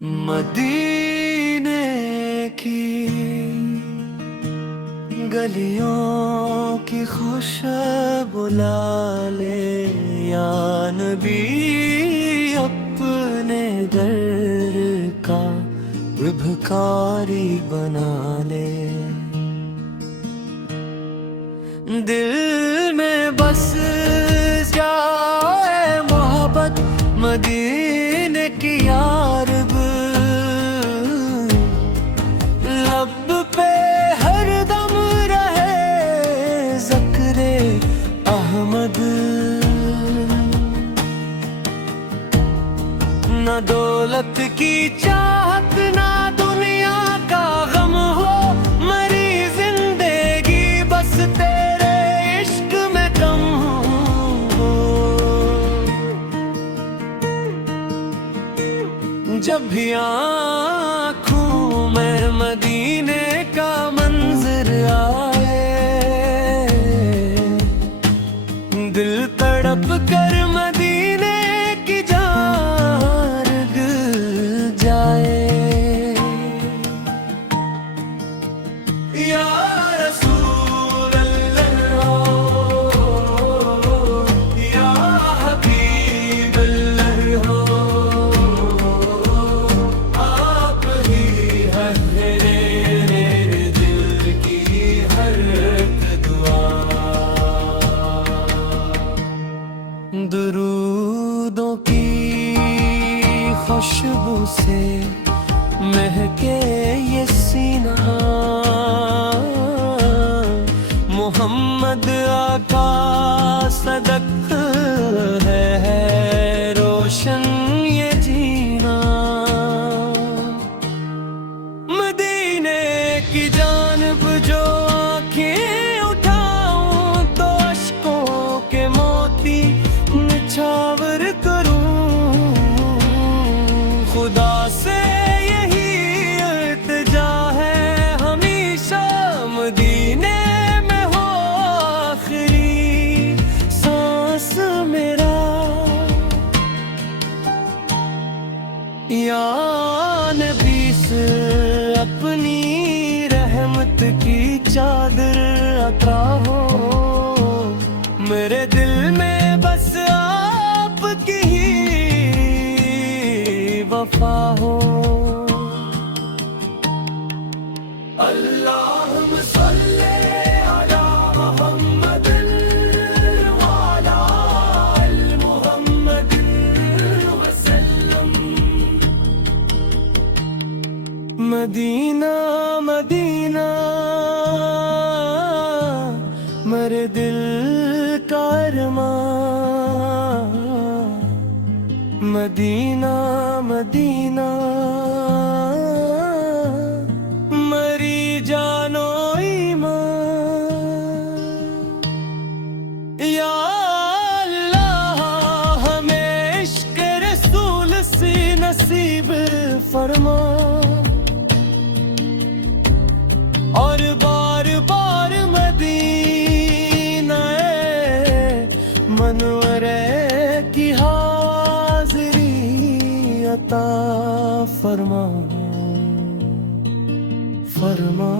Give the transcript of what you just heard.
मदीने की गलियों की खुशबू ले या नबी, अपने दर का विभकारी बना ले। दिल में बस जाए मोहब्बत मदीने की यारब, लब पे हर दम रहे ज़िक्रे अहमद। न दौलत की चाहत ना दुनिया का गम हो, मरी जिंदगी बस तेरे इश्क में कम हो। जब भी आँखों में मदीने का मंजर आए, दिल तड़प कर मदीने की जान जाए। या रसूल अल्लाह, या हबीब अल्लाह, आप ही हैं मेरे दिल की हर एक दुआ। दुरूदों की खुशबू से महके ये सीना, मोहम्मद आका सदक है रोशन ये जीना। मदीने की जानिब जो आँखें उठाऊं तो अश्कों के मोती निछावर करूं। खुदा से यही इल्तिजा है हमेशा, मदीने में हो आखिरी सांस मेरा। या नबी से अपनी रहमत की चादर अता हो, मेरे दिल में बस आपकी ही वफा हो। अल्लाहुम्मा सल्ले अला मुहम्मद व अला आलि मुहम्मद वसल्लम। मदीना मदीना मेरे दिल का अरमां, मदीना मदीना मरी जानो ईमान। या अल्लाह हमें इश्क रसूल से नसीब फरमा, और बार बार मदीना मनवरे की हाज़िरी अता फरमा फरमा।